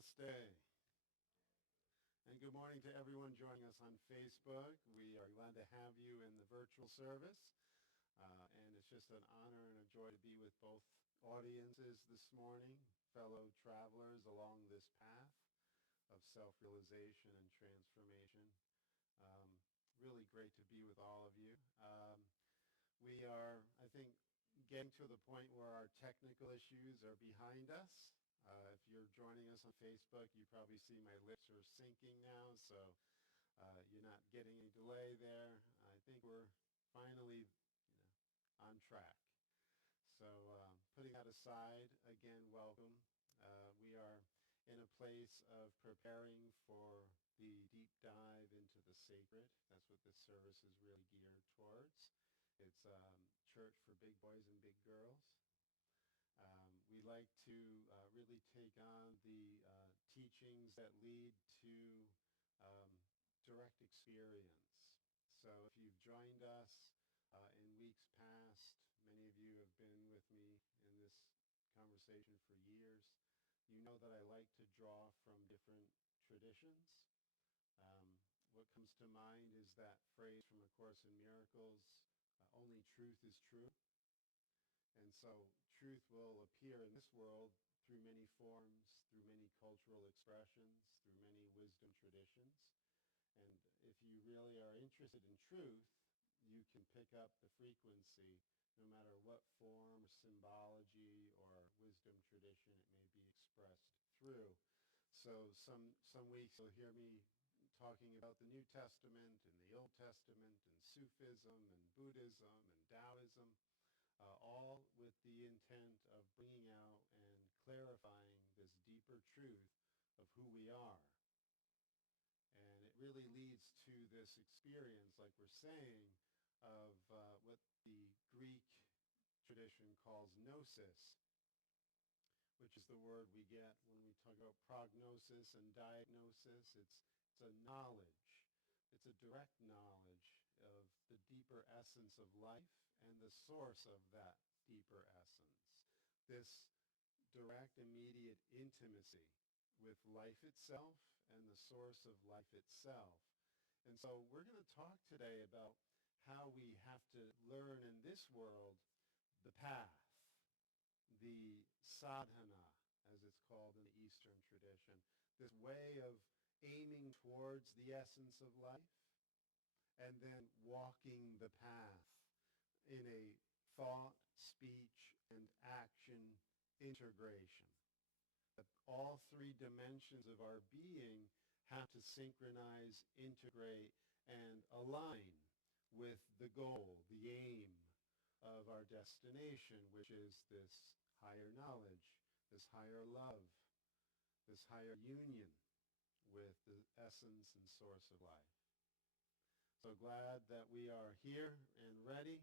Namaste. And good morning to everyone joining us on Facebook. We are glad to have you in the virtual service. And it's just an honor and a joy to be with both audiences this morning, fellow travelers along this path of self-realization and transformation. Really great to be with all of you. We are, I think, getting to the point where our technical issues are behind us. If you're joining us on Facebook, you probably see my lips are syncing now, so you're not getting any delay there. I think we're finally on track. So putting that aside, again, welcome. We are in a place of preparing for the deep dive into the sacred. That's what this service is really geared towards. It's church for big boys and big girls. We like to really take on the teachings that lead to direct experience. So if you've joined us in weeks past, many of you have been with me in this conversation for years. You know that I like to draw from different traditions. What comes to mind is that phrase from A Course in Miracles, only truth is true. And so truth will appear in this world through many forms, through many cultural expressions, through many wisdom traditions. And if you really are interested in truth, you can pick up the frequency no matter what form, symbology, or wisdom tradition it may be expressed through. So some weeks you'll hear me talking about the New Testament and the Old Testament and Sufism and Buddhism and Taoism. All with the intent of bringing out and clarifying this deeper truth of who we are. And it really leads to this experience, like we're saying, of what the Greek tradition calls gnosis, which is the word we get when we talk about prognosis and diagnosis. It's a knowledge. It's a direct knowledge of the deeper essence of life and the source of that deeper essence. This direct, immediate intimacy with life itself and the source of life itself. And so we're going to talk today about how we have to learn in this world the path, the sadhana, as it's called in the Eastern tradition, this way of aiming towards the essence of life, and then walking the path in a thought, speech, and action integration. That all three dimensions of our being have to synchronize, integrate, and align with the goal, the aim of our destination, which is this higher knowledge, this higher love, this higher union with the essence and source of life. So glad that we are here and ready.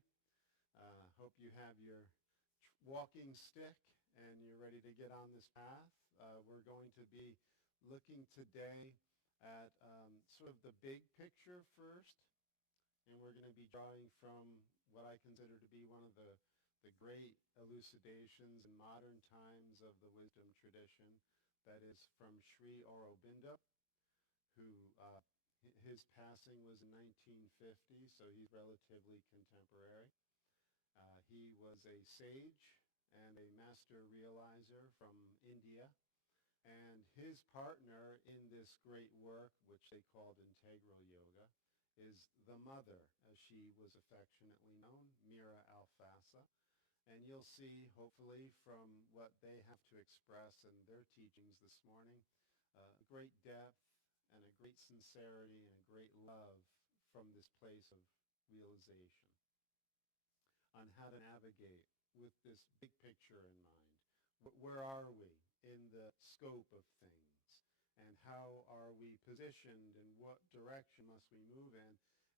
Hope you have your walking stick and you're ready to get on this path. We're going to be looking today at sort of the big picture first, and we're going to be drawing from what I consider to be one of the great elucidations in modern times of the wisdom tradition, that is from Sri Aurobindo, who his passing was in 1950, so he's relatively contemporary. He was a sage and a master realizer from India, and his partner in this great work, which they called integral yoga, is the mother, as she was affectionately known, Mira Alfassa. And you'll see, hopefully, from what they have to express in their teachings this morning, great depth and a great sincerity and a great love from this place of realization on how to navigate with this big picture in mind. Where are we in the scope of things? And how are we positioned, and what direction must we move in?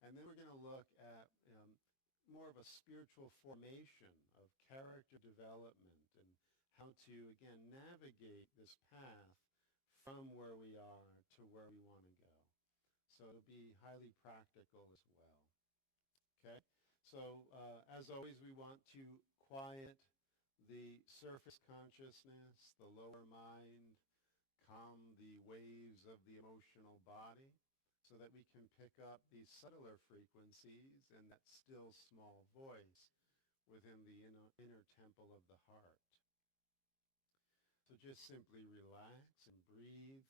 And then we're going to look at more of a spiritual formation of character development and how to, again, navigate this path from where we are to where we want to go. So it'll be highly practical as well. Okay? So as always, we want to quiet the surface consciousness, the lower mind, calm the waves of the emotional body so that we can pick up these subtler frequencies and that still small voice within the inner temple of the heart. So just simply relax and breathe.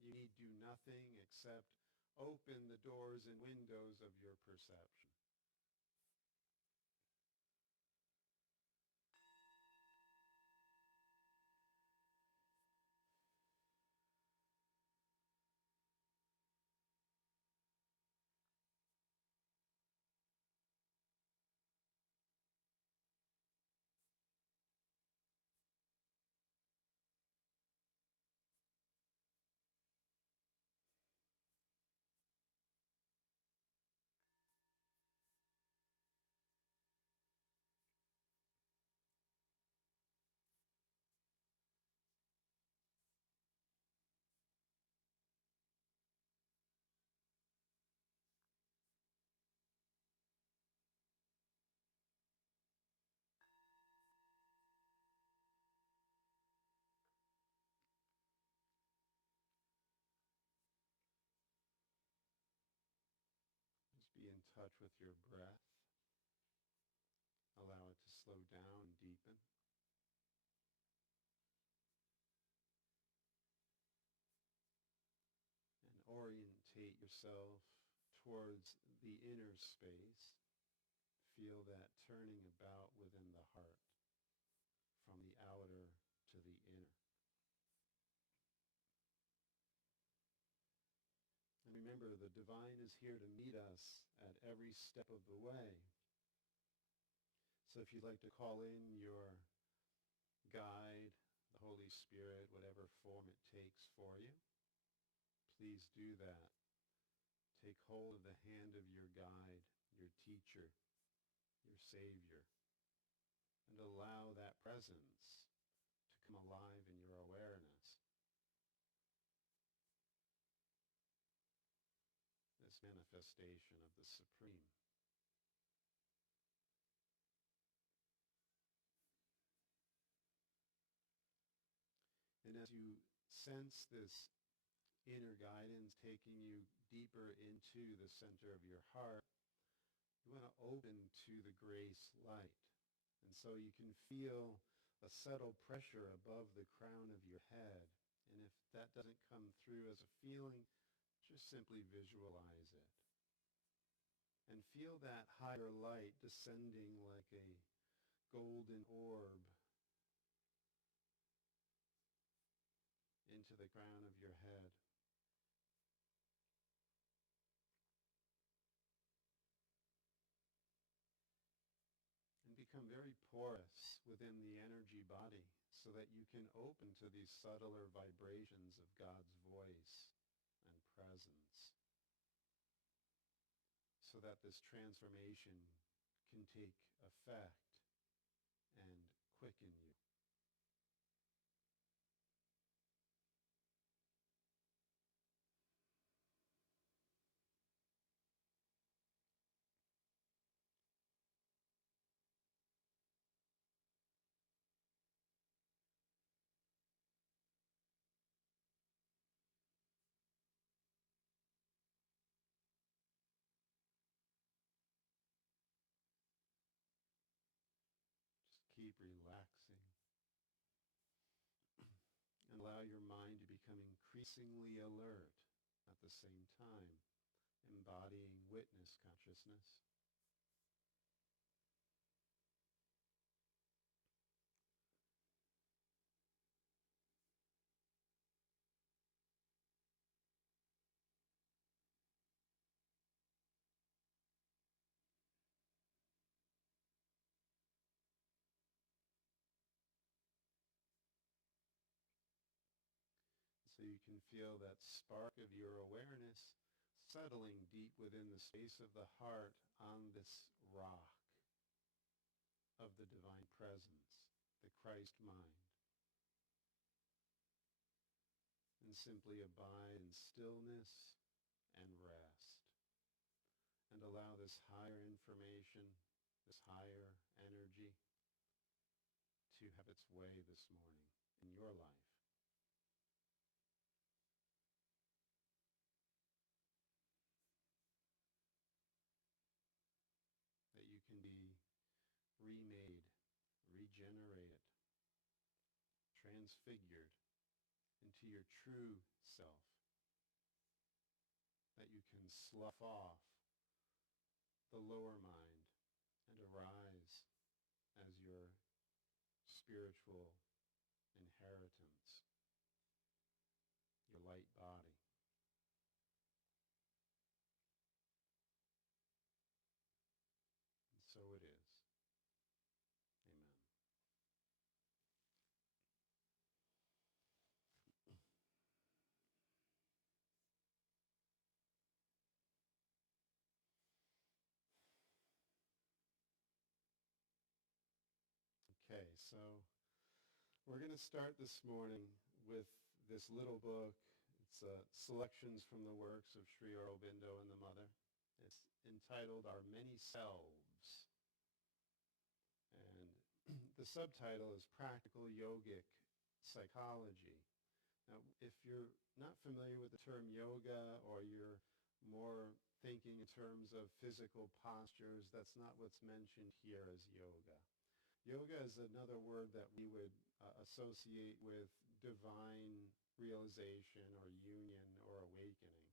You need do nothing except open the doors and windows of your perception. Just be in touch with your breath. Allow it to slow down and deepen. And orientate yourself towards the inner space. Feel that turning about within the heart from the outer to the inner. And remember, the divine is here to meet us at every step of the way. So if you'd like to call in your guide, the Holy Spirit, whatever form it takes for you, please do that. Take hold of the hand of your guide, your teacher, your Savior, and allow that presence to come alive in your awareness. This manifestation of the Supreme. And as you sense this inner guidance taking you deeper into the center of your heart, you want to open to the grace light. And so you can feel a subtle pressure above the crown of your head. And if that doesn't come through as a feeling, just simply visualize it. And feel that higher light descending like a golden orb into the crown of your head. And become very porous within the energy body so that you can open to these subtler vibrations of God's voice and presence, so that this transformation can take effect and quicken you. Just keep relaxing and allow your mind to become increasingly alert at the same time, embodying witness consciousness. So you can feel that spark of your awareness settling deep within the space of the heart on this rock of the divine presence, the Christ mind. And simply abide in stillness and rest. And allow this higher information, this higher energy to have its way this morning in your life. transfigured into your true self, that you can slough off the lower mind and arise as your spiritual inheritance, your light body. And so it is. Amen. Okay, so we're going to start this morning with this little book. It's selections from the works of Sri Aurobindo and the Mother. It's entitled Our Many Selves. And the subtitle is Practical Yogic Psychology. Now, if you're not familiar with the term yoga, or you're more thinking in terms of physical postures, that's not what's mentioned here as yoga. Yoga is another word that we would associate with divine realization or union or awakening.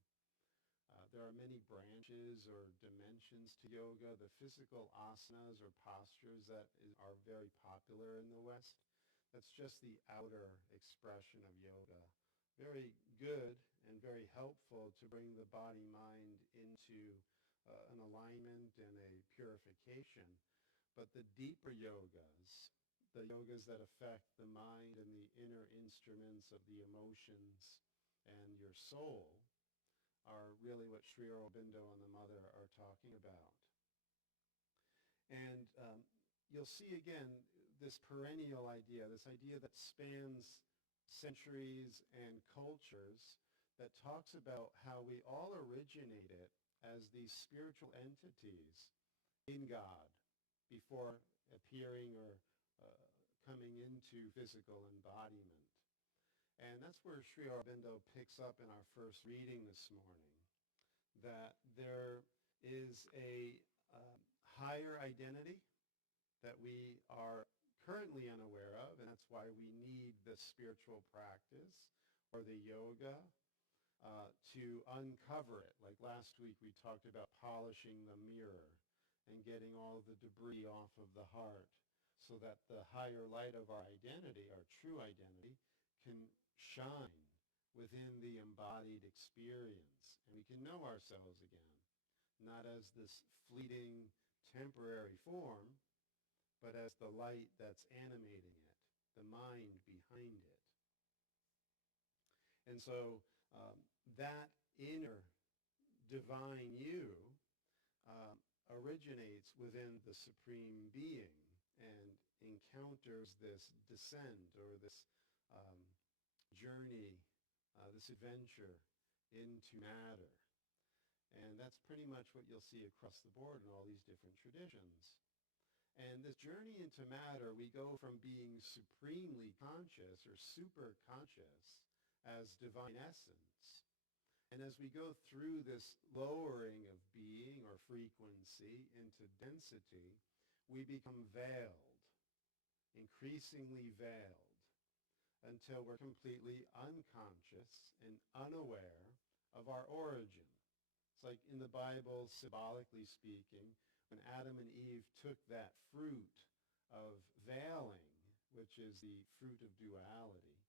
There are many branches or dimensions to yoga. The physical asanas or postures that are very popular in the West, that's just the outer expression of yoga. Very good and very helpful to bring the body-mind into an alignment and a purification. But the deeper yogas, the yogas that affect the mind and the inner instruments of the emotions and your soul, are really what Sri Aurobindo and the Mother are talking about. And you'll see again this perennial idea, this idea that spans centuries and cultures, that talks about how we all originated as these spiritual entities in God before appearing or coming into physical embodiment. And that's where Sri Aurobindo picks up in our first reading this morning, that there is a higher identity that we are currently unaware of, and that's why we need the spiritual practice or the yoga to uncover it. Like last week we talked about polishing the mirror and getting all the debris off of the heart so that the higher light of our identity, our true identity, can shine within the embodied experience. And we can know ourselves again, not as this fleeting, temporary form, but as the light that's animating it, the mind behind it. And so that inner divine you originates within the Supreme Being and encounters this descent or this journey, this adventure into matter. And that's pretty much what you'll see across the board in all these different traditions. And this journey into matter, we go from being supremely conscious or super conscious as divine essence. And as we go through this lowering of being or frequency into density, we become veiled, increasingly veiled, until we're completely unconscious and unaware of our origin. It's like in the Bible, symbolically speaking, when Adam and Eve took that fruit of veiling, which is the fruit of duality,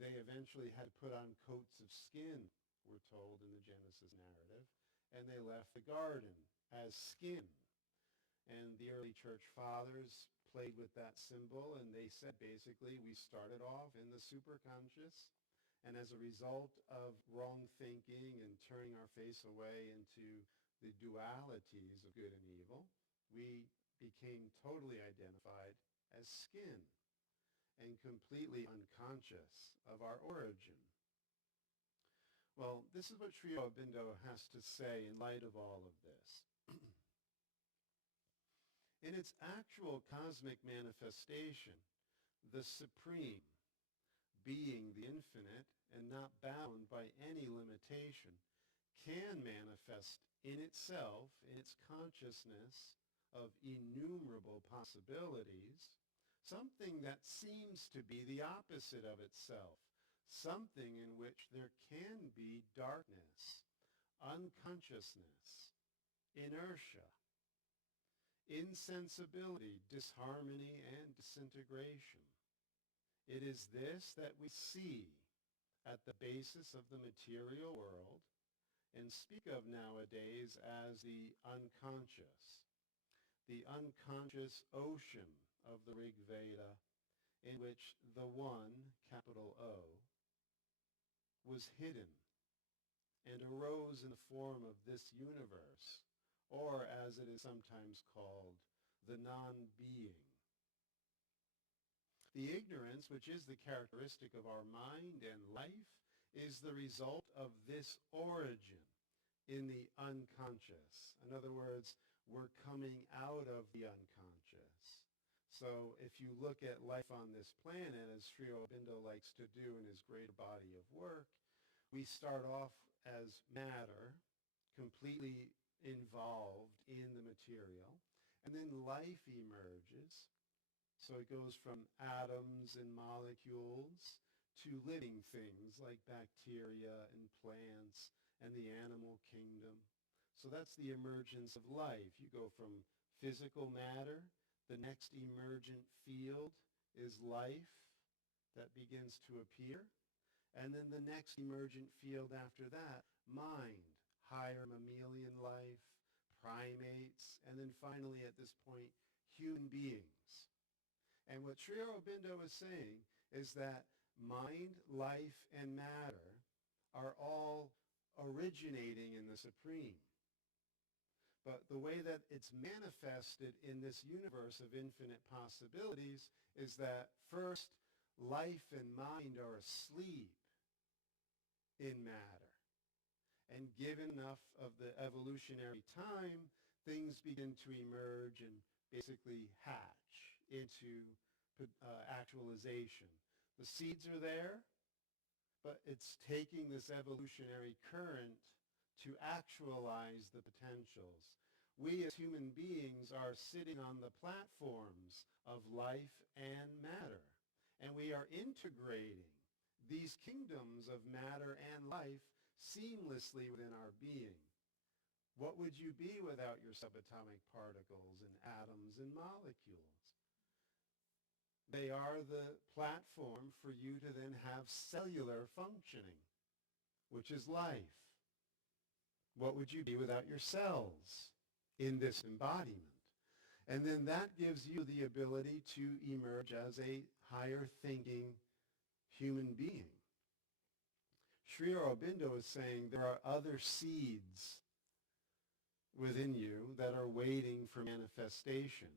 they eventually had to put on coats of skin, we're told in the Genesis narrative, and they left the garden as skin. And the early church fathers played with that symbol, and they said basically we started off in the superconscious, and as a result of wrong thinking and turning our face away into the dualities of good and evil, we became totally identified as skin and completely unconscious of our origin. Well, this is what Sri Aurobindo has to say in light of all of this. In its actual cosmic manifestation, the Supreme, being the infinite and not bound by any limitation, can manifest in itself, in its consciousness of innumerable possibilities, something that seems to be the opposite of itself, something in which there can be darkness, unconsciousness, inertia, insensibility, disharmony, and disintegration. It is this that we see at the basis of the material world and speak of nowadays as the unconscious ocean of the Rig Veda, in which the One, capital O, was hidden and arose in the form of this universe, or as it is sometimes called, the non-being. The ignorance, which is the characteristic of our mind and life, is the result of this origin in the unconscious. In other words, we're coming out of the unconscious. So if you look at life on this planet, as Sri Aurobindo likes to do in his greater body of work, we start off as matter, completely involved in the material, and then life emerges. So it goes from atoms and molecules to living things like bacteria and plants and the animal kingdom. So that's the emergence of life. You go from physical matter, the next emergent field is life that begins to appear. And then the next emergent field after that, mind, higher mammalian life, primates, and then finally at this point, human beings. And what Sri Aurobindo is saying is that mind, life, and matter are all originating in the Supreme. But the way that it's manifested in this universe of infinite possibilities is that first, life and mind are asleep in matter. And given enough of the evolutionary time, things begin to emerge and basically hatch into actualization. The seeds are there, but it's taking this evolutionary current to actualize the potentials. We as human beings are sitting on the platforms of life and matter, and we are integrating these kingdoms of matter and life seamlessly within our being. What would you be without your subatomic particles and atoms and molecules? They are the platform for you to then have cellular functioning, which is life. What would you be without your cells in this embodiment? And then that gives you the ability to emerge as a higher thinking human being. Sri Aurobindo is saying there are other seeds within you that are waiting for manifestation.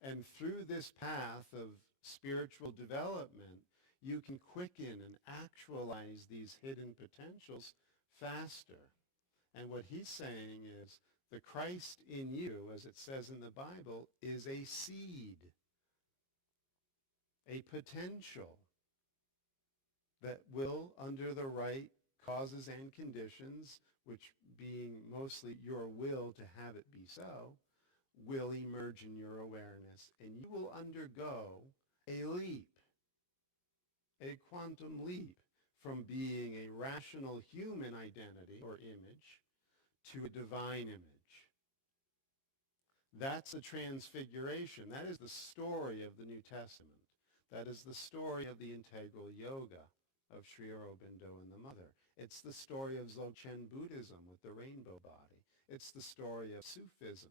And through this path of spiritual development, you can quicken and actualize these hidden potentials faster. And what he's saying is the Christ in you, as it says in the Bible, is a seed, a potential that will, under the right causes and conditions, which being mostly your will to have it be so, will emerge in your awareness. And you will undergo a leap, a quantum leap, from being a rational human identity or image to a divine image. That's the transfiguration. That is the story of the New Testament. That is the story of the integral yoga of Sri Aurobindo and the Mother. It's the story of Dzogchen Buddhism with the rainbow body. It's the story of Sufism.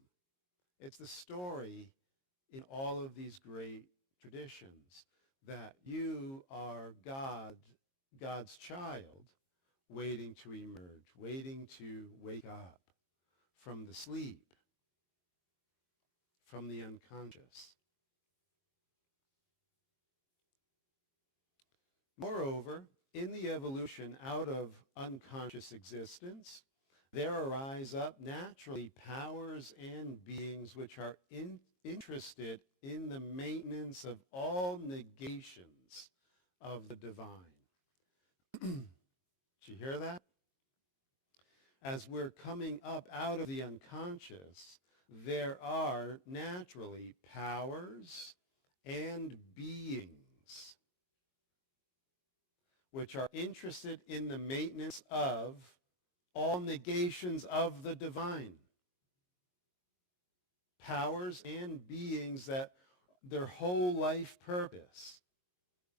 It's the story in all of these great traditions that you are God's child waiting to emerge, waiting to wake up from the sleep, from the unconscious. Moreover, in the evolution out of unconscious existence, there arise up naturally powers and beings which are interested in the maintenance of all negations of the divine. Did you hear that? As we're coming up out of the unconscious, there are naturally powers and beings which are interested in the maintenance of all negations of the divine. Powers and beings that their whole life purpose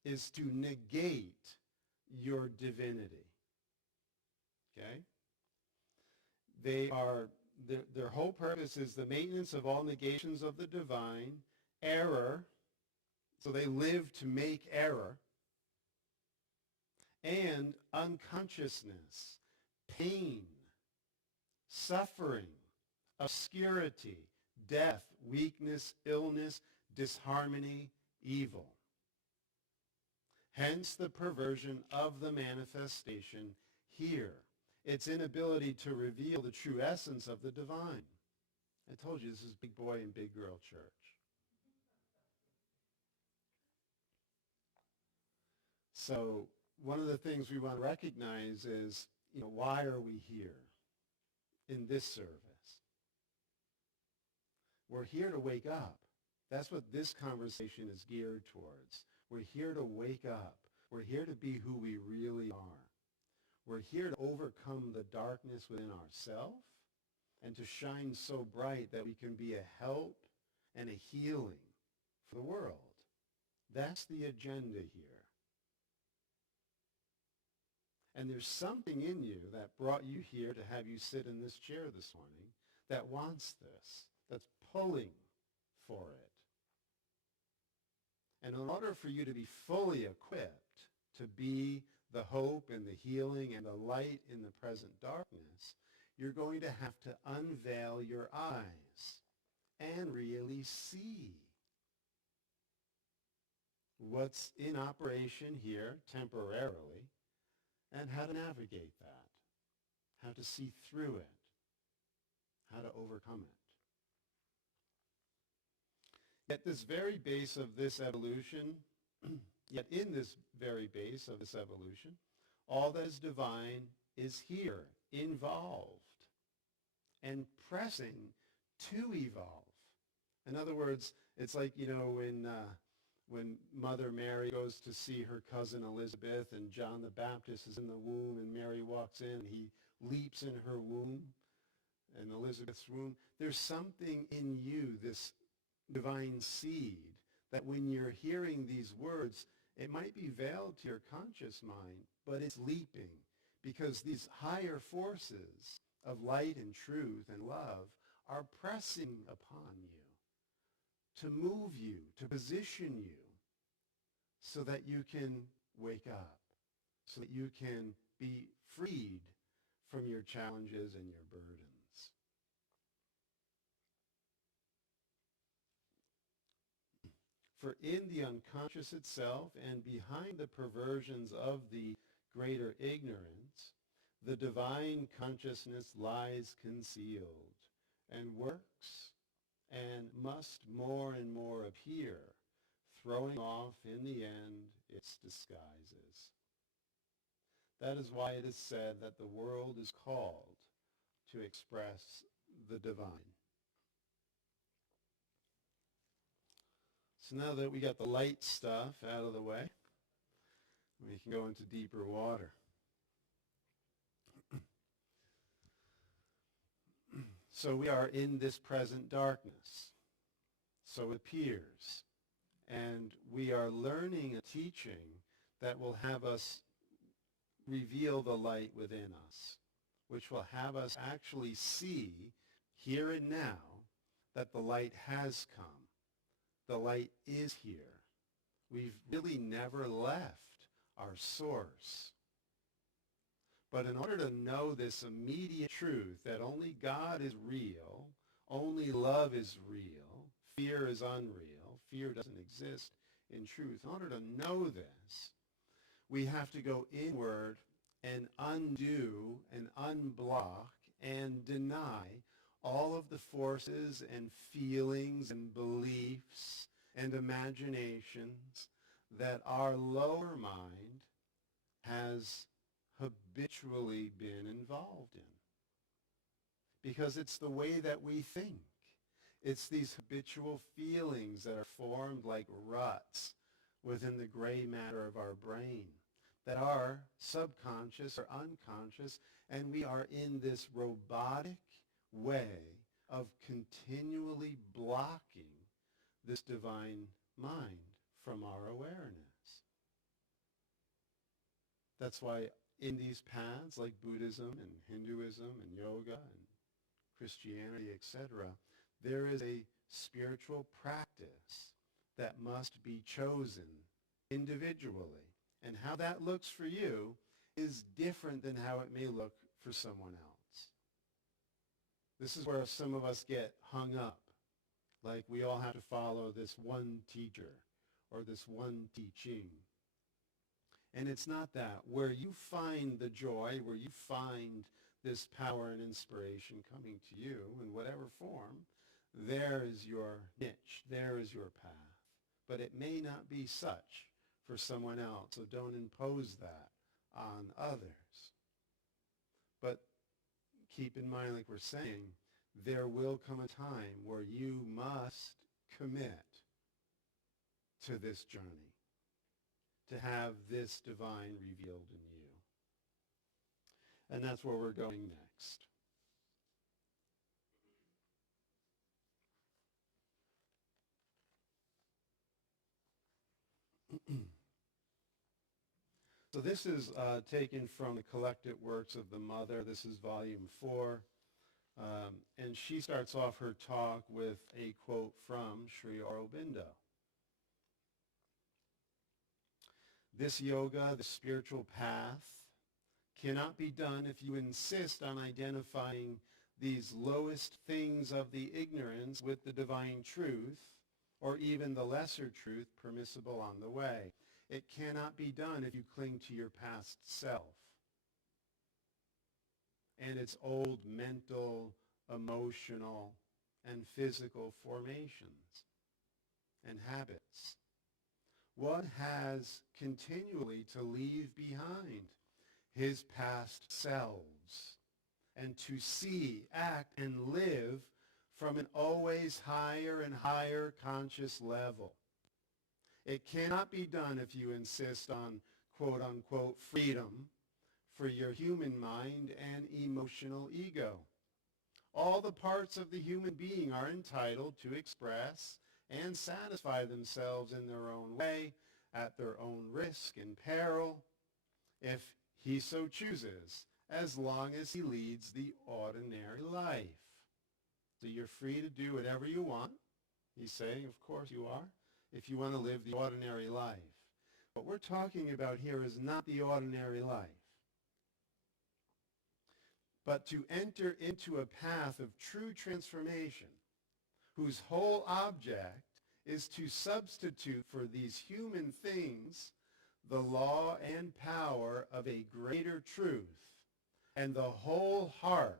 is to negate your divinity. Okay? Their whole purpose is the maintenance of all negations of the divine, error, so they live to make error, and unconsciousness, pain, suffering, obscurity, death, weakness, illness, disharmony, evil. Hence the perversion of the manifestation here. Its inability to reveal the true essence of the divine. I told you this is big boy and big girl church. So one of the things we want to recognize is, why are we here in this service? We're here to wake up. That's what this conversation is geared towards. We're here to wake up. We're here to be who we really are. We're here to overcome the darkness within ourselves and to shine so bright that we can be a help and a healing for the world. That's the agenda here. And there's something in you that brought you here to have you sit in this chair this morning that wants this, that's pulling for it. And in order for you to be fully equipped to be the hope and the healing and the light in the present darkness, you're going to have to unveil your eyes and really see what's in operation here temporarily and how to navigate that, how to see through it, how to overcome it. At this very base of this evolution, yet in this very base of this evolution, all that is divine is here, involved, and pressing to evolve. In other words, it's like, when Mother Mary goes to see her cousin Elizabeth and John the Baptist is in the womb and Mary walks in, he leaps in her womb, in Elizabeth's womb. There's something in you, this divine seed, that when you're hearing these words, it might be veiled to your conscious mind, but it's leaping because these higher forces of light and truth and love are pressing upon you to move you, to position you so that you can wake up, so that you can be freed from your challenges and your burdens. For in the unconscious itself and behind the perversions of the greater ignorance, the divine consciousness lies concealed and works and must more and more appear, throwing off in the end its disguises. That is why it is said that the world is called to express the divine. So now that we got the light stuff out of the way, we can go into deeper water. So we are in this present darkness. So it appears. And we are learning a teaching that will have us reveal the light within us, which will have us actually see here and now that the light has come. The light is here. We've really never left our source. But in order to know this immediate truth that only God is real, only love is real, fear is unreal, fear doesn't exist in truth, in order to know this, we have to go inward and undo and unblock and deny all of the forces and feelings and beliefs and imaginations that our lower mind has habitually been involved in. Because it's the way that we think. It's these habitual feelings that are formed like ruts within the gray matter of our brain that are subconscious or unconscious, and we are in this robotic way of continually blocking this divine mind from our awareness. That's why in these paths like Buddhism and Hinduism and yoga and Christianity, etc., there is a spiritual practice that must be chosen individually. And how that looks for you is different than how it may look for someone else. This is where some of us get hung up. Like we all have to follow this one teacher or this one teaching. And it's not that. Where you find the joy, where you find this power and inspiration coming to you in whatever form, there is your niche, there is your path. But it may not be such for someone else, so don't impose that on others. But keep in mind, like we're saying, there will come a time where you must commit to this journey, to have this divine revealed in you. And that's where we're going next. So this is taken from the collected works of the Mother. This is volume 4. And she starts off her talk with a quote from Sri Aurobindo. This yoga, the spiritual path, cannot be done if you insist on identifying these lowest things of the ignorance with the divine truth, or even the lesser truth permissible on the way. It cannot be done if you cling to your past self and its old mental, emotional, and physical formations and habits. One has continually to leave behind his past selves and to see, act, and live from an always higher and higher conscious level. It cannot be done if you insist on quote-unquote freedom for your human mind and emotional ego. All the parts of the human being are entitled to express and satisfy themselves in their own way, at their own risk and peril, if he so chooses, as long as he leads the ordinary life. So you're free to do whatever you want. He's saying, of course you are, if you want to live the ordinary life. What we're talking about here is not the ordinary life, but to enter into a path of true transformation, whose whole object is to substitute for these human things the law and power of a greater truth, and the whole heart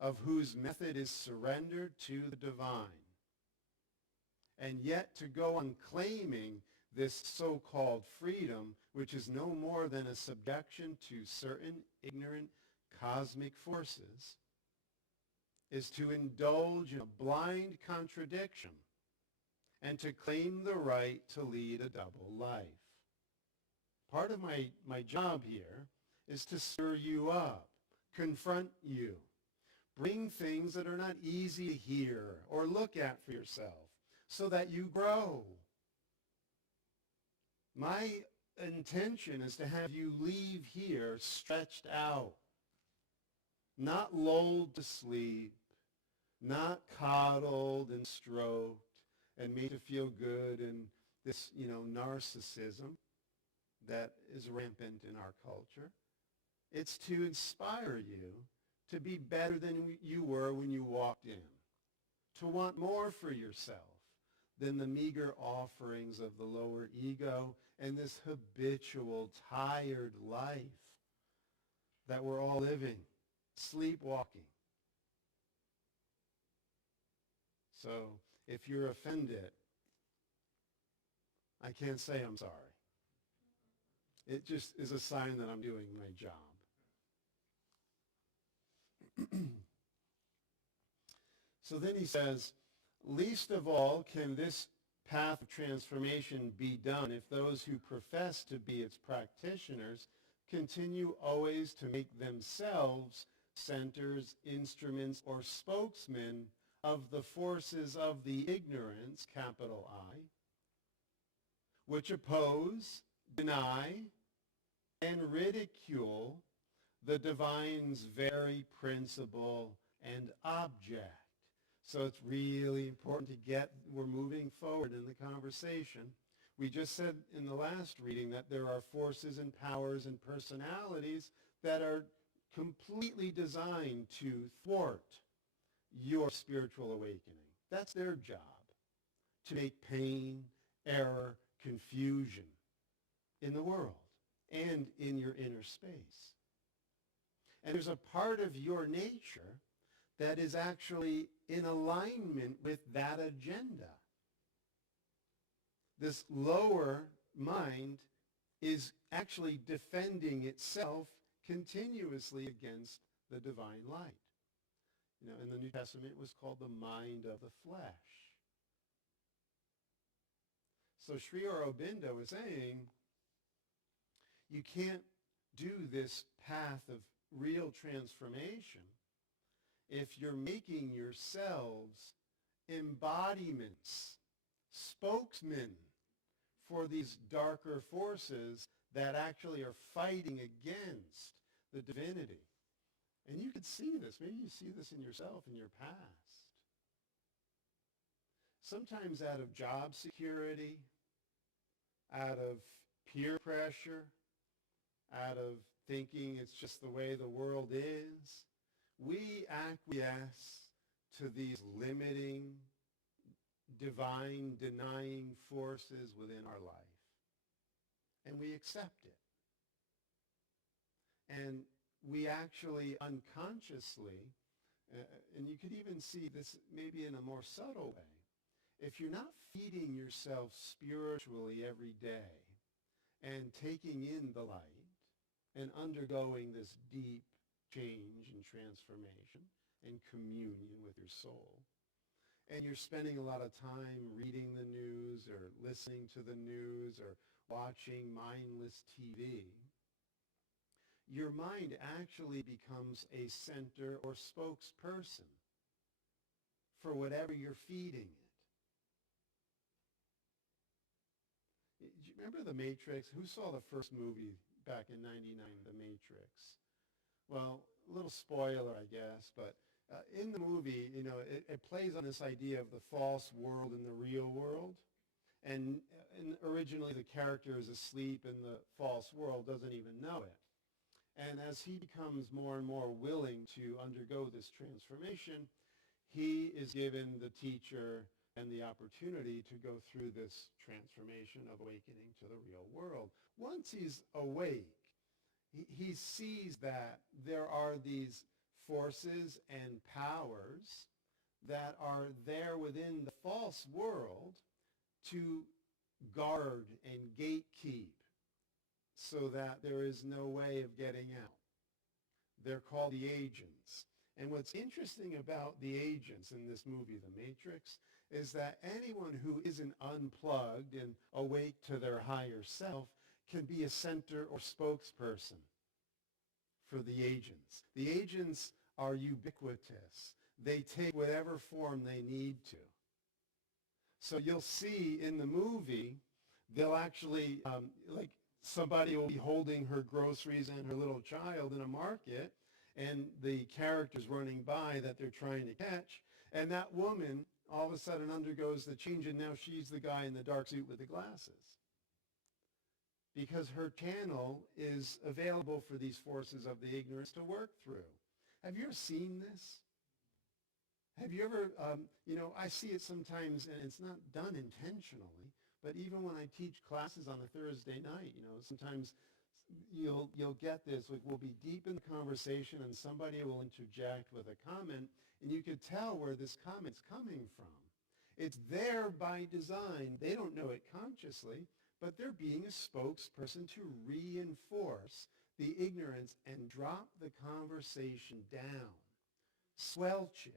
of whose method is surrendered to the divine. And yet to go on claiming this so-called freedom, which is no more than a subjection to certain ignorant cosmic forces, is to indulge in a blind contradiction and to claim the right to lead a double life. Part of my job here is to stir you up, confront you, bring things that are not easy to hear or look at for yourself so that you grow. My intention is to have you leave here stretched out, not lulled to sleep, not coddled and stroked and made to feel good in this, narcissism that is rampant in our culture. It's to inspire you to be better than you were when you walked in, to want more for yourself than the meager offerings of the lower ego and this habitual, tired life that we're all living, sleepwalking. So if you're offended, I can't say I'm sorry. It just is a sign that I'm doing my job. So then he says, least of all can this path of transformation be done if those who profess to be its practitioners continue always to make themselves centers, instruments, or spokesmen of the forces of the ignorance, capital I, which oppose, deny, and ridicule the divine's very principle and object. So it's really important to we're moving forward in the conversation. We just said in the last reading that there are forces and powers and personalities that are completely designed to thwart your spiritual awakening. That's their job, to make pain, error, confusion in the world and in your inner space. And there's a part of your nature that is actually in alignment with that agenda. This lower mind is actually defending itself continuously against the divine light. You know, in the New Testament, it was called the mind of the flesh. So Sri Aurobindo is saying, you can't do this path of real transformation if you're making yourselves embodiments, spokesmen for these darker forces that actually are fighting against the divinity. And you could see this. Maybe you see this in yourself in your past. Sometimes out of job security, out of peer pressure, out of thinking it's just the way the world is, we acquiesce to these limiting, divine, denying forces within our life. And we accept it. And we actually unconsciously, and you could even see this maybe in a more subtle way, if you're not feeding yourself spiritually every day and taking in the light and undergoing this deep change and transformation and communion with your soul, and you're spending a lot of time reading the news or listening to the news or watching mindless TV, your mind actually becomes a center or spokesperson for whatever you're feeding it. Do you remember The Matrix? Who saw the first movie back in '99, The Matrix? Well, a little spoiler, I guess, but in the movie, you know, it plays on this idea of the false world and the real world. And originally the character is asleep in the false world, doesn't even know it. And as he becomes more and more willing to undergo this transformation, he is given the teacher and the opportunity to go through this transformation of awakening to the real world. Once he's awake, he sees that there are these forces and powers that are there within the false world to guard and gatekeep so that there is no way of getting out. They're called the agents. And what's interesting about the agents in this movie, The Matrix, is that anyone who isn't unplugged and awake to their higher self can be a center or spokesperson for the agents. The agents are ubiquitous. They take whatever form they need to. So you'll see in the movie, they'll actually, like somebody will be holding her groceries and her little child in a market, and the character's running by that they're trying to catch, and that woman all of a sudden undergoes the change, and now she's the guy in the dark suit with the glasses. Because her channel is available for these forces of the ignorance to work through. Have you ever seen this? Have you ever, I see it sometimes, and it's not done intentionally, but even when I teach classes on a Thursday night, sometimes you'll get this, like we'll be deep in the conversation and somebody will interject with a comment, and you could tell where this comment's coming from. It's there by design. They don't know it consciously, but they're being a spokesperson to reinforce the ignorance and drop the conversation down, squelch it.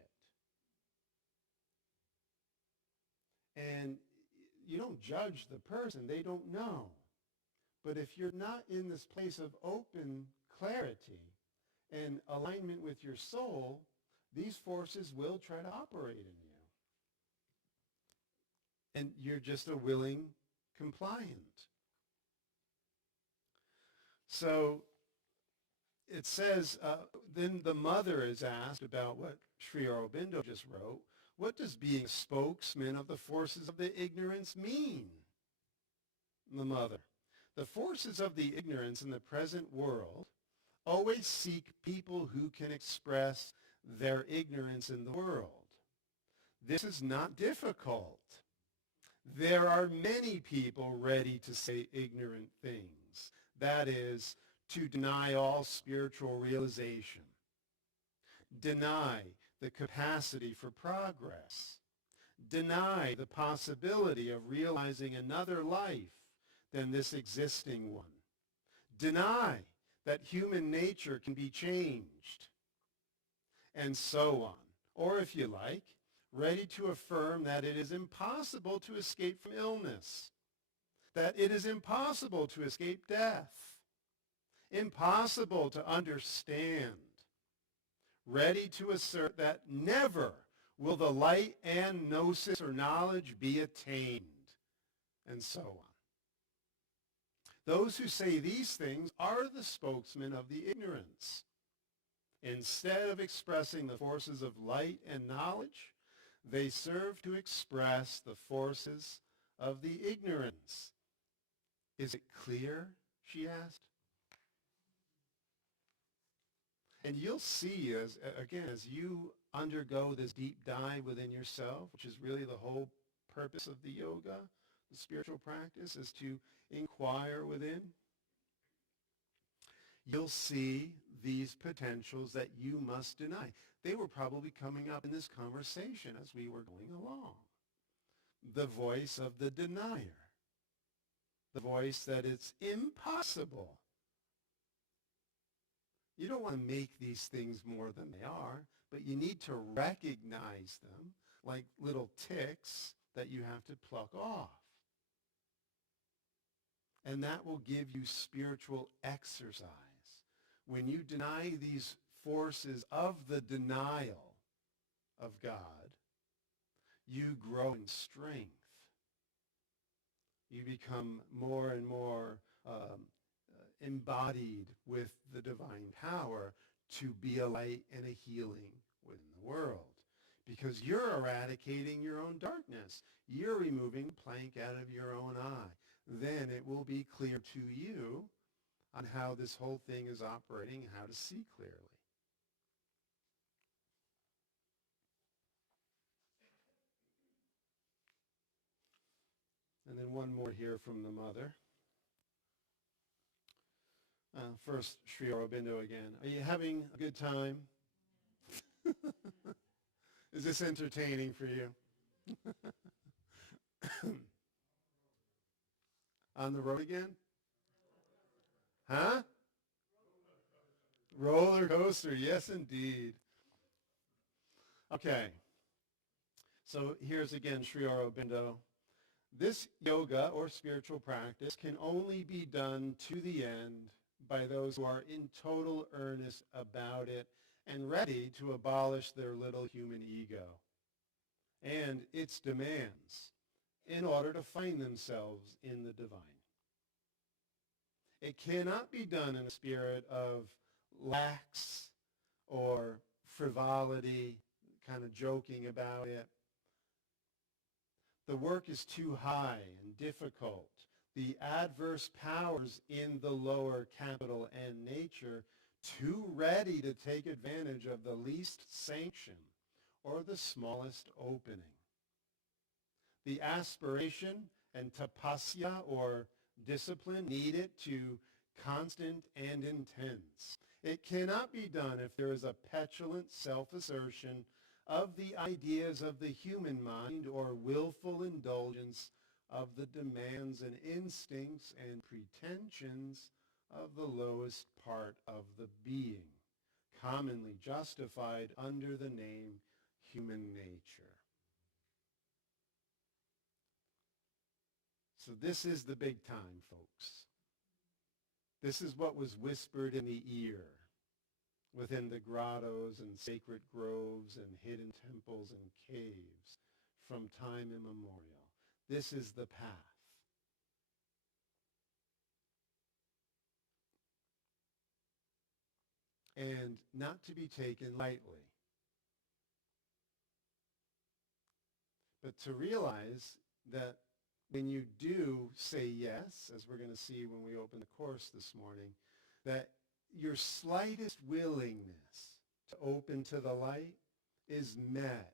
And you don't judge the person. They don't know. But if you're not in this place of open clarity and alignment with your soul, these forces will try to operate in you. And you're just a willing compliant. So it says, then the mother is asked about what Sri Aurobindo just wrote. What does being a spokesman of the forces of the ignorance mean? The mother. The forces of the ignorance in the present world always seek people who can express their ignorance in the world. This is not difficult. There are many people ready to say ignorant things. That is, to deny all spiritual realization, deny the capacity for progress, deny the possibility of realizing another life than this existing one, deny that human nature can be changed, and so on. Or if you like, ready to affirm that it is impossible to escape from illness, that it is impossible to escape death, impossible to understand, ready to assert that never will the light and gnosis or knowledge be attained, and so on. Those who say these things are the spokesmen of the ignorance. Instead of expressing the forces of light and knowledge, they serve to express the forces of the ignorance. Is it clear? She asked. And you'll see, as you undergo this deep dive within yourself, which is really the whole purpose of the yoga, the spiritual practice, is to inquire within. You'll see these potentials that you must deny. They were probably coming up in this conversation as we were going along. The voice of the denier. The voice that it's impossible. You don't want to make these things more than they are, but you need to recognize them like little ticks that you have to pluck off. And that will give you spiritual exercise. When you deny these forces of the denial of God, you grow in strength. You become more and more embodied with the divine power to be a light and a healing within the world. Because you're eradicating your own darkness. You're removing a plank out of your own eye. Then it will be clear to you on how this whole thing is operating and how to see clearly. And then one more here from the mother. First, Sri Aurobindo again. Are you having a good time? Is this entertaining for you? On the road again? Huh? Roller coaster, yes indeed. Okay. So here's again Sri Aurobindo. This yoga or spiritual practice can only be done to the end by those who are in total earnest about it and ready to abolish their little human ego and its demands in order to find themselves in the divine. It cannot be done in a spirit of lax or frivolity, kind of joking about it. The work is too high and difficult. The adverse powers in the lower capital N nature too ready to take advantage of the least sanction or the smallest opening. The aspiration and tapasya or discipline needed to constant and intense. It cannot be done if there is a petulant self-assertion of the ideas of the human mind or willful indulgence of the demands and instincts and pretensions of the lowest part of the being, commonly justified under the name human nature. So this is the big time, folks. This is what was whispered in the ear within the grottos and sacred groves and hidden temples and caves from time immemorial. This is the path. And not to be taken lightly, but to realize that when you do say yes, as we're going to see when we open the course this morning, that your slightest willingness to open to the light is met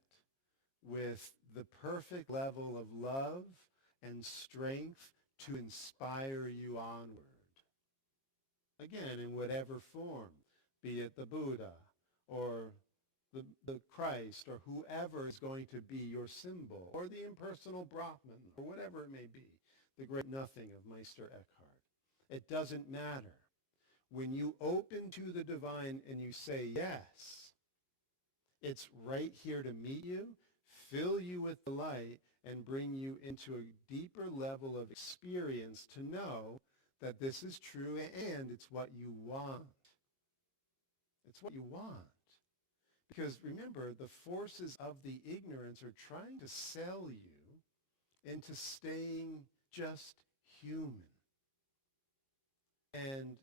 with the perfect level of love and strength to inspire you onward. Again, in whatever form, be it the Buddha or the Christ or whoever is going to be your symbol, or the impersonal Brahman, or whatever it may be, the great nothing of Meister Eckhart. It doesn't matter. When you open to the divine and you say yes, it's right here to meet you, fill you with the light, and bring you into a deeper level of experience to know that this is true and it's what you want. It's what you want. Because remember, the forces of the ignorance are trying to sell you into staying just human and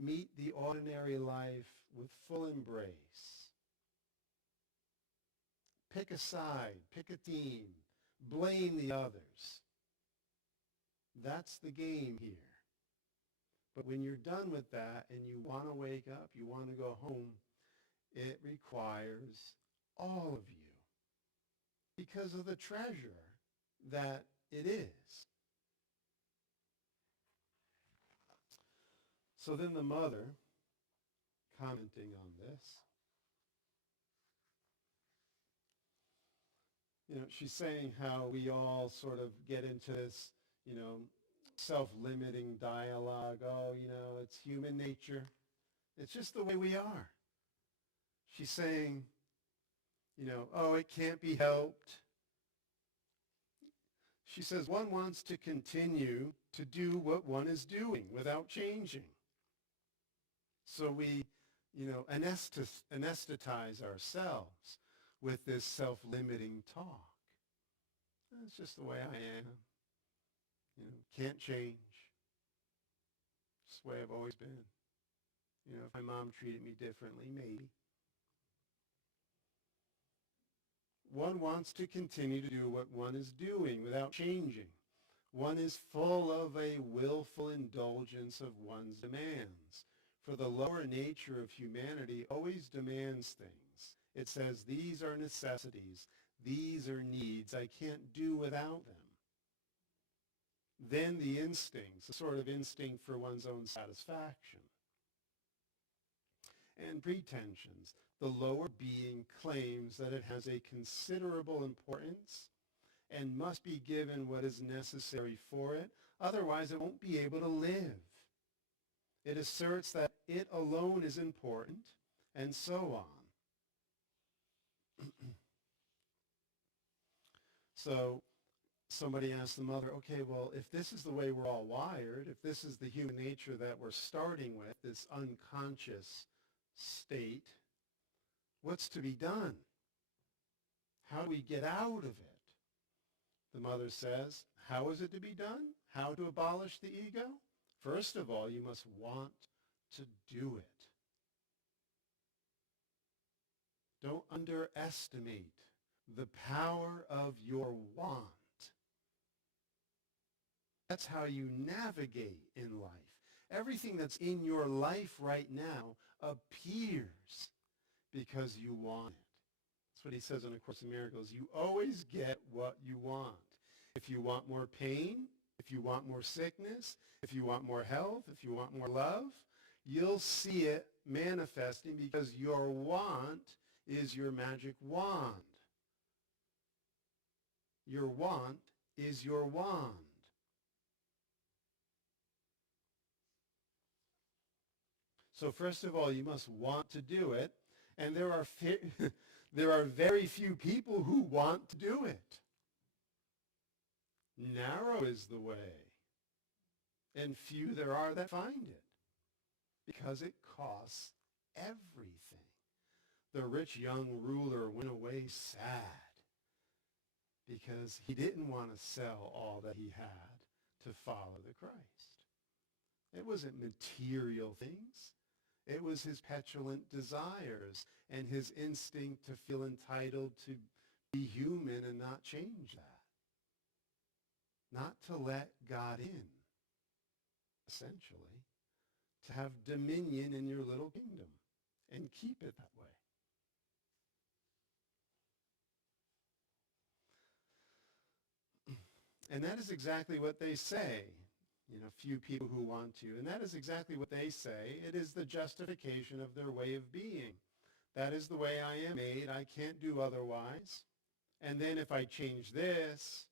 meet the ordinary life with full embrace. Pick a side, pick a team, blame the others. That's the game here. But when you're done with that and you want to wake up, you want to go home, it requires all of you because of the treasure that it is. So then the mother, commenting on this, she's saying how we all sort of get into this, self-limiting dialogue. Oh, it's human nature. It's just the way we are. She's saying, oh, it can't be helped. She says one wants to continue to do what one is doing without changing. So we, anesthetize ourselves with this self-limiting talk. That's just the way I am. Can't change. It's the way I've always been. If my mom treated me differently, maybe. One wants to continue to do what one is doing without changing. One is full of a willful indulgence of one's demands. For the lower nature of humanity always demands things. It says, these are necessities, these are needs, I can't do without them. Then the instincts, a sort of instinct for one's own satisfaction. And pretensions. The lower being claims that it has a considerable importance and must be given what is necessary for it, otherwise it won't be able to live. It asserts that it alone is important, and so on. So somebody asked the mother, okay, well, if this is the way we're all wired, if this is the human nature that we're starting with, this unconscious state, what's to be done? How do we get out of it? The mother says, how is it to be done? How to abolish the ego? First of all, you must want to do it. Don't underestimate the power of your want. That's how you navigate in life. Everything that's in your life right now appears because you want it. That's what he says in A Course in Miracles. You always get what you want. If you want more pain, if you want more sickness, if you want more health, if you want more love, you'll see it manifesting because your want is your magic wand. Your want is your wand. So first of all, you must want to do it. And there are very few people who want to do it. Narrow is the way. and few there are that find it, because it costs everything. The rich young ruler went away sad because he didn't want to sell all that he had to follow the Christ. It wasn't material things. It was his petulant desires and his instinct to feel entitled to be human and not change that. Not to let God in, essentially. To have dominion in your little kingdom and keep it that way. And that is exactly what they say. Few people who want to. And that is exactly what they say. It is the justification of their way of being. That is the way I am made. I can't do otherwise. And then if I change this,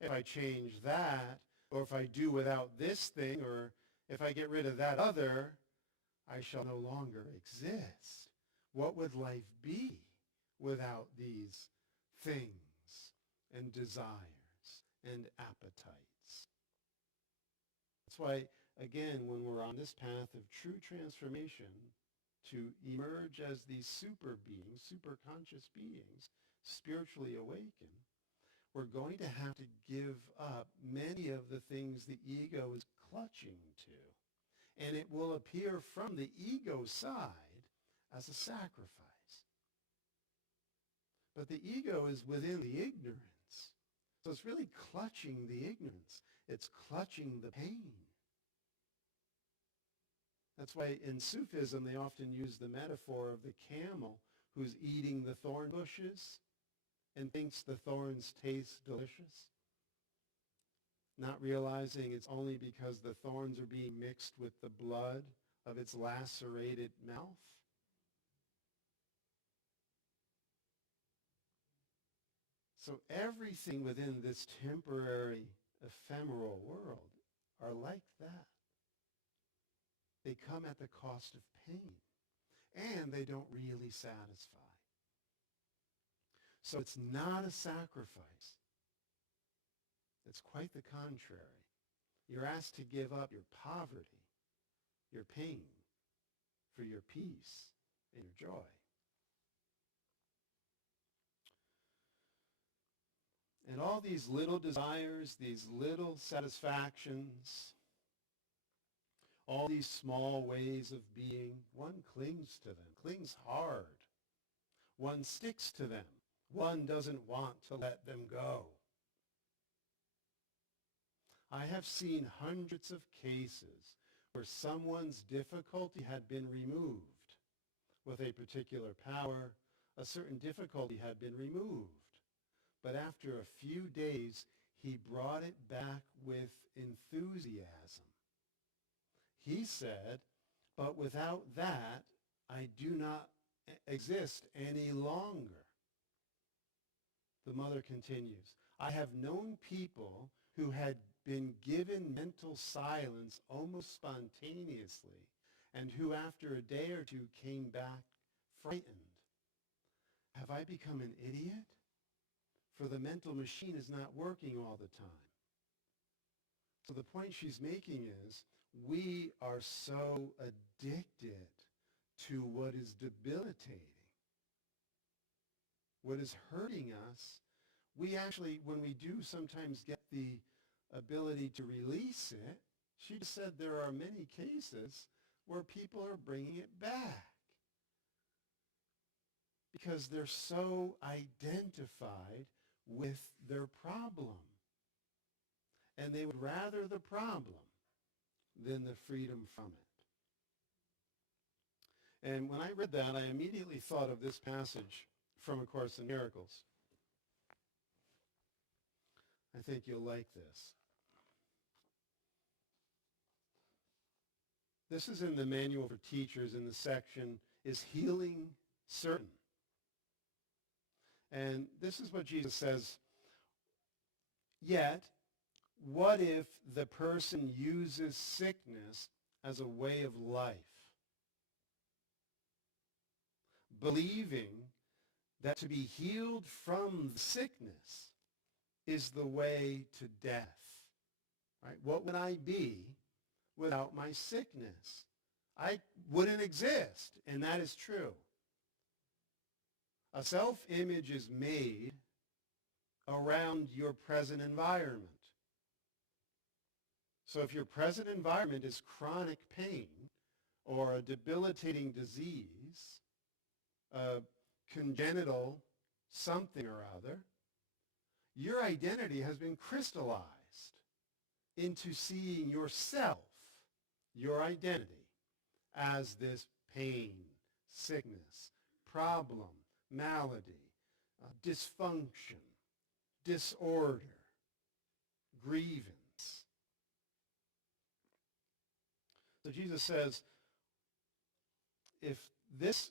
if I change that, or if I do without this thing, or if I get rid of that other, I shall no longer exist. What would life be without these things and desires and appetites? That's why, again, when we're on this path of true transformation, to emerge as these super beings, super conscious beings, spiritually awakened, we're going to have to give up many of the things the ego is clutching to. And it will appear from the ego side as a sacrifice. But the ego is within the ignorance. So it's really clutching the ignorance. It's clutching the pain. That's why in Sufism they often use the metaphor of the camel who's eating the thorn bushes and thinks the thorns taste delicious, not realizing it's only because the thorns are being mixed with the blood of its lacerated mouth. So everything within this temporary, ephemeral world are like that. They come at the cost of pain, and they don't really satisfy. So it's not a sacrifice. It's quite the contrary. You're asked to give up your poverty, your pain, for your peace and your joy. And all these little desires, these little satisfactions, all these small ways of being, one clings to them, clings hard. One sticks to them. One doesn't want to let them go. I have seen hundreds of cases where someone's difficulty had been removed with a particular power. A certain difficulty had been removed. But after a few days, he brought it back with enthusiasm. He said, but without that, I do not exist any longer. The mother continues, I have known people who had been given mental silence almost spontaneously and who after a day or two came back frightened. Have I become an idiot? For the mental machine is not working all the time. So the point she's making is we are so addicted to what is debilitating, what is hurting us. We actually, when we do sometimes get the ability to release it, she said there are many cases where people are bringing it back because they're so identified with their problem. And they would rather the problem than the freedom from it. And when I read that, I immediately thought of this passage from A Course in Miracles. I think you'll like this. This is in the Manual for Teachers in the section, Is Healing Certain? And this is what Jesus says. Yet, what if the person uses sickness as a way of life, believing that to be healed from the sickness is the way to death? Right? What would I be without my sickness. I wouldn't exist, and that is true. A self-image is made around your present environment. So if your present environment is chronic pain or a debilitating disease, a congenital something or other, your identity has been crystallized into seeing yourself, your identity, as this pain, sickness, problem, malady, dysfunction, disorder, grievance. So Jesus says, if this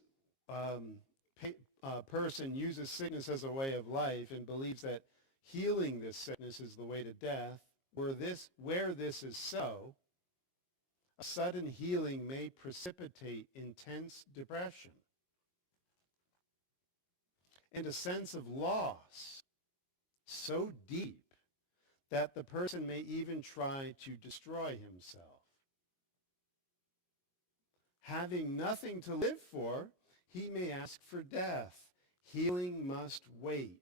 person uses sickness as a way of life and believes that healing this sickness is the way to death, where this is so, a sudden healing may precipitate intense depression and a sense of loss so deep that the person may even try to destroy himself. Having nothing to live for, he may ask for death. Healing must wait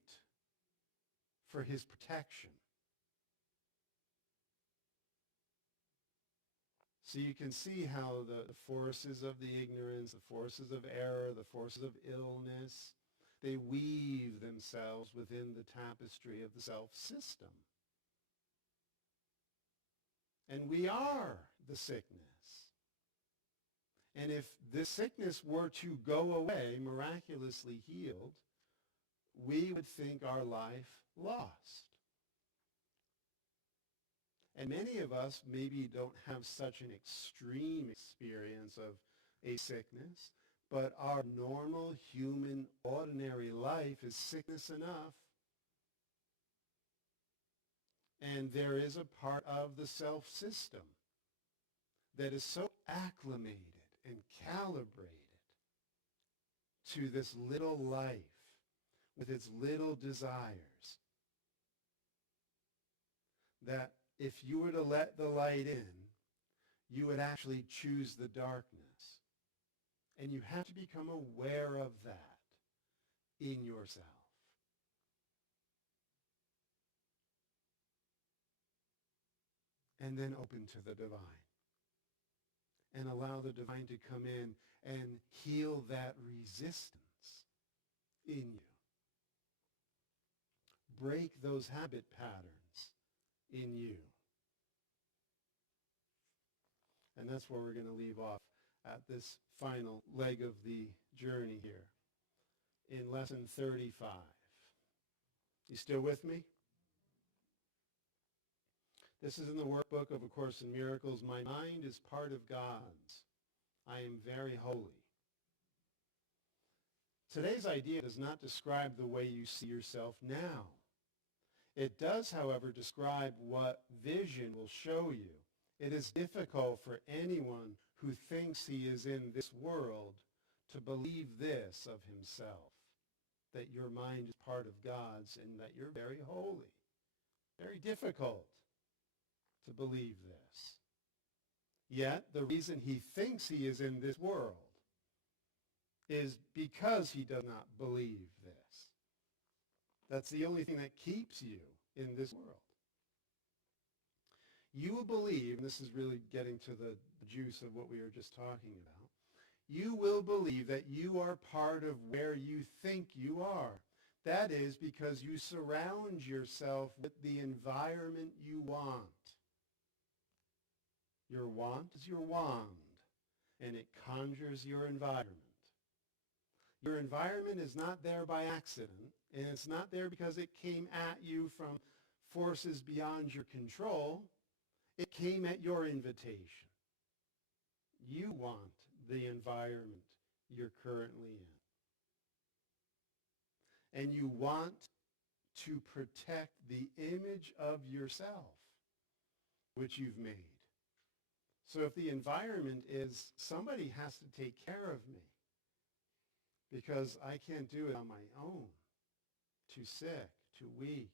for his protection. So you can see how the forces of the ignorance, the forces of error, the forces of illness, they weave themselves within the tapestry of the self-system. And we are the sickness. And if this sickness were to go away, miraculously healed, we would think our life lost. And many of us maybe don't have such an extreme experience of a sickness, but our normal, human, ordinary life is sickness enough. And there is a part of the self-system that is so acclimated and calibrated to this little life with its little desires that if you were to let the light in, you would actually choose the darkness. And you have to become aware of that in yourself. And then open to the divine. And allow the divine to come in and heal that resistance in you. Break those habit patterns in you. And that's where we're going to leave off at this final leg of the journey here in lesson 35. You still with me? This is in the workbook of A Course in Miracles. My mind is part of God's. I am very holy. Today's idea does not describe the way you see yourself now. It does, however, describe what vision will show you. It is difficult for anyone who thinks he is in this world to believe this of himself, that your mind is part of God's and that you're very holy. Very difficult to believe this. Yet, the reason he thinks he is in this world is because he does not believe this. That's the only thing that keeps you in this world. You will believe, and this is really getting to the juice of what we were just talking about, you will believe that you are part of where you think you are. That is because you surround yourself with the environment you want. Your want is your wand, and it conjures your environment. Your environment is not there by accident, and it's not there because it came at you from forces beyond your control. It came at your invitation. You want the environment you're currently in. And you want to protect the image of yourself, which you've made. So if the environment is, somebody has to take care of me because I can't do it on my own, too sick, too weak,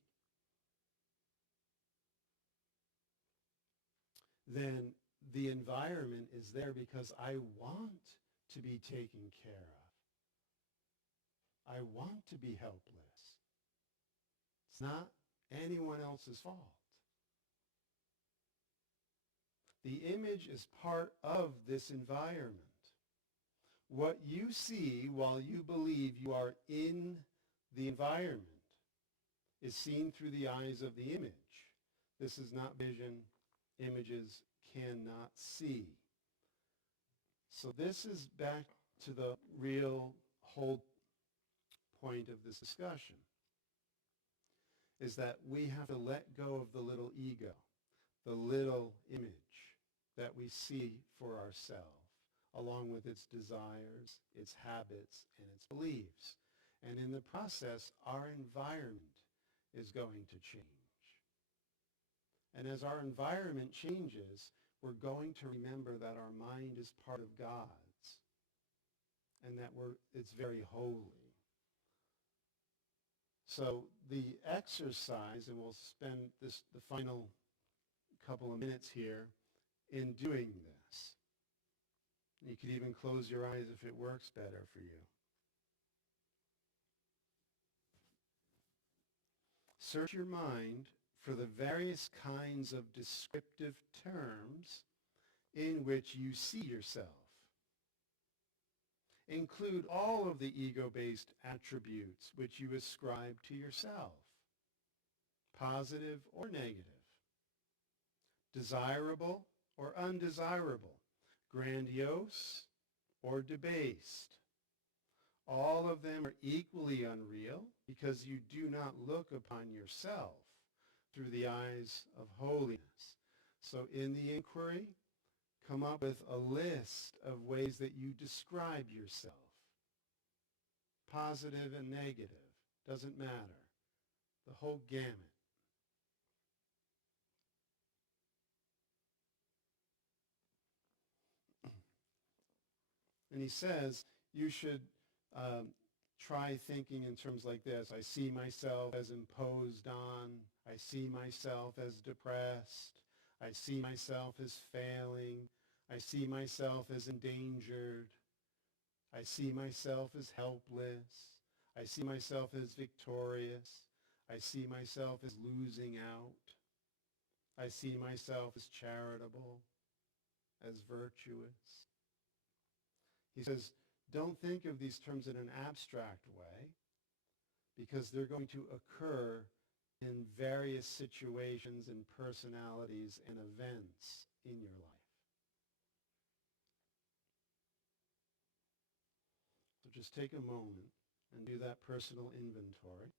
then the environment is there because I want to be taken care of. I want to be helpless. It's not anyone else's fault. The image is part of this environment. What you see while you believe you are in the environment is seen through the eyes of the image. This is not vision. Images cannot see. So this is back to the real whole point of this discussion, is that we have to let go of the little ego, the little image that we see for ourselves, along with its desires, its habits, and its beliefs. And in the process, our environment is going to change. And as our environment changes, we're going to remember that our mind is part of God's and that it's very holy. So the exercise, and we'll spend the final couple of minutes here in doing this. You could even close your eyes if it works better for you. Search your mind for the various kinds of descriptive terms in which you see yourself. Include all of the ego-based attributes which you ascribe to yourself, positive or negative, desirable or undesirable, grandiose or debased. All of them are equally unreal because you do not look upon yourself through the eyes of holiness. So in the inquiry, come up with a list of ways that you describe yourself. Positive and negative, doesn't matter. The whole gamut. And he says you should try thinking in terms like this. I see myself as imposed on. I see myself as depressed. I see myself as failing. I see myself as endangered. I see myself as helpless. I see myself as victorious. I see myself as losing out. I see myself as charitable, as virtuous. He says, don't think of these terms in an abstract way because they're going to occur in various situations and personalities and events in your life. So just take a moment and do that personal inventory.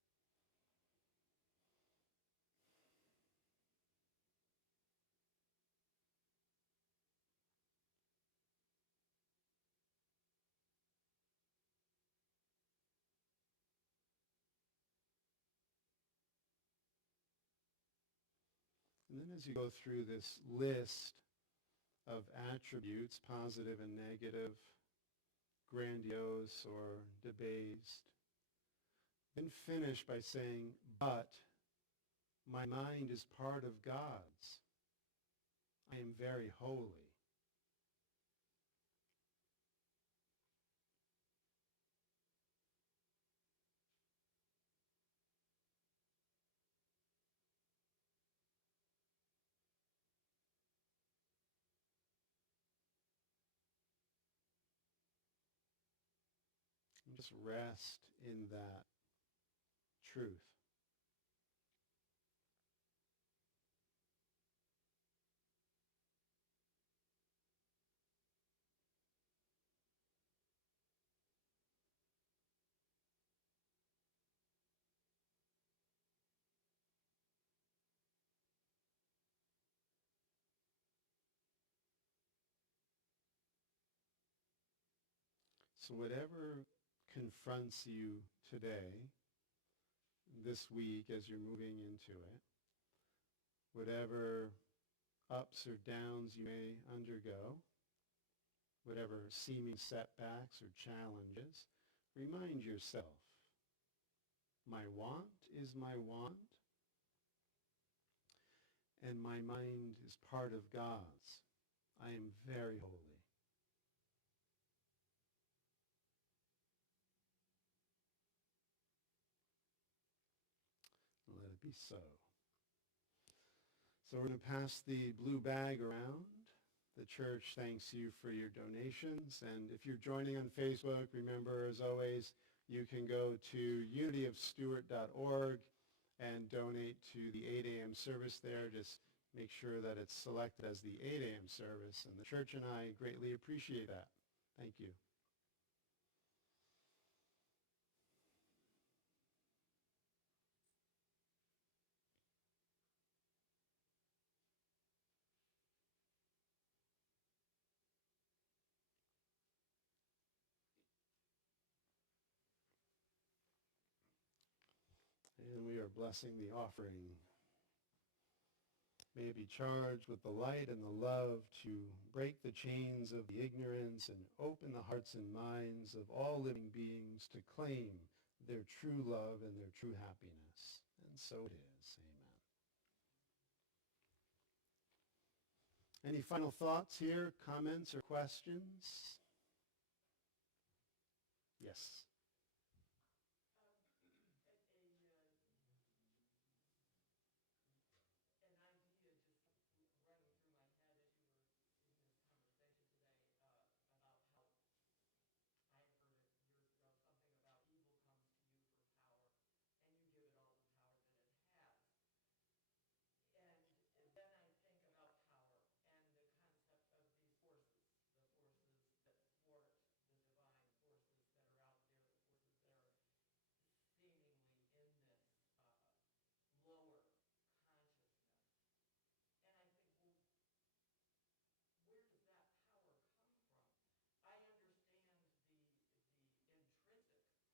And then as you go through this list of attributes, positive and negative, grandiose or debased, then finish by saying, but my mind is part of God's. I am very holy. And just rest in that truth. So whatever confronts you today, this week as you're moving into it, whatever ups or downs you may undergo, whatever seeming setbacks or challenges, remind yourself, my want is my want, and my mind is part of God's. I am very holy. Let it be so. So we're going to pass the blue bag around. The church thanks you for your donations. And if you're joining on Facebook, remember, as always, you can go to unityofstewart.org and donate to the 8 a.m. service there. Just make sure that it's selected as the 8 a.m. service. And the church and I greatly appreciate that. Thank you. And we are blessing the offering. May it be charged with the light and the love to break the chains of the ignorance and open the hearts and minds of all living beings to claim their true love and their true happiness. And so it is. Amen. Any final thoughts here, comments or questions? Yes.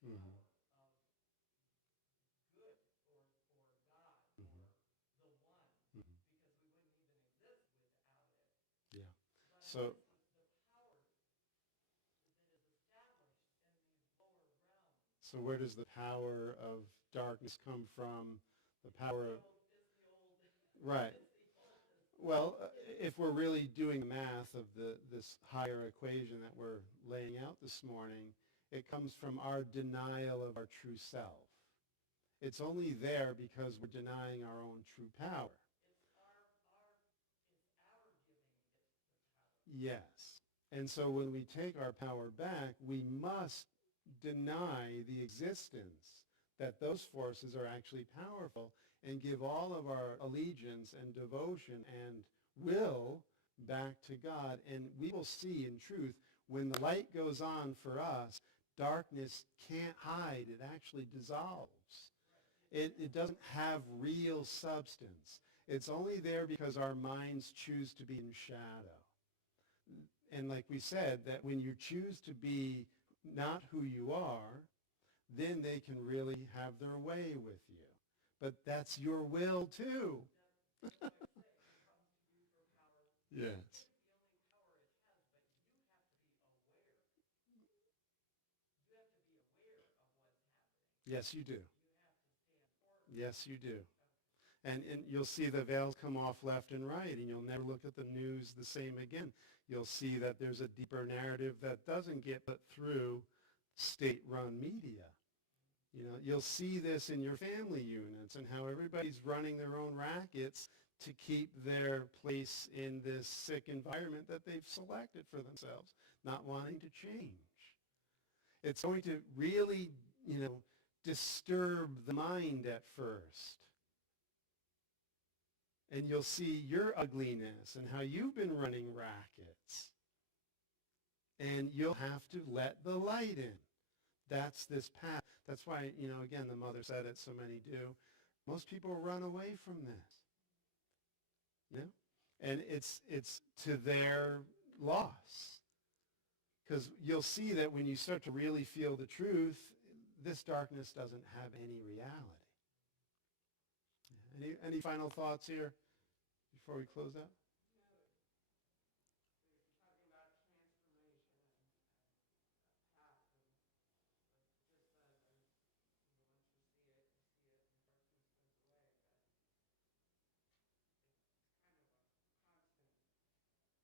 Mm-hmm. Mm-hmm. Yeah. So where does the power of darkness come from? The power of... Right. Well, if we're really doing the math of this higher equation that we're laying out this morning, it comes from our denial of our true self. It's only there because we're denying our own true power. Yes. And so when we take our power back, we must deny the existence that those forces are actually powerful and give all of our allegiance and devotion and will back to God. And we will see in truth, when the light goes on for us, darkness can't hide. It actually dissolves. It doesn't have real substance. It's only there because our minds choose to be in shadow. And like we said, that when you choose to be not who you are, then they can really have their way with you. But that's your will too. Yes. Yes, you do. Yes, you do. And you'll see the veils come off left and right, and you'll never look at the news the same again. You'll see that there's a deeper narrative that doesn't get put through state-run media. You know, you'll see this in your family units and how everybody's running their own rackets to keep their place in this sick environment that they've selected for themselves, not wanting to change. It's going to really, disturb the mind at first. And you'll see your ugliness and how you've been running rackets. And you'll have to let the light in. That's this path. That's why, again, the mother said it, so many do. Most people run away from this. And it's to their loss. Because you'll see that when you start to really feel the truth, this darkness doesn't have any reality. Any final thoughts here before we close out?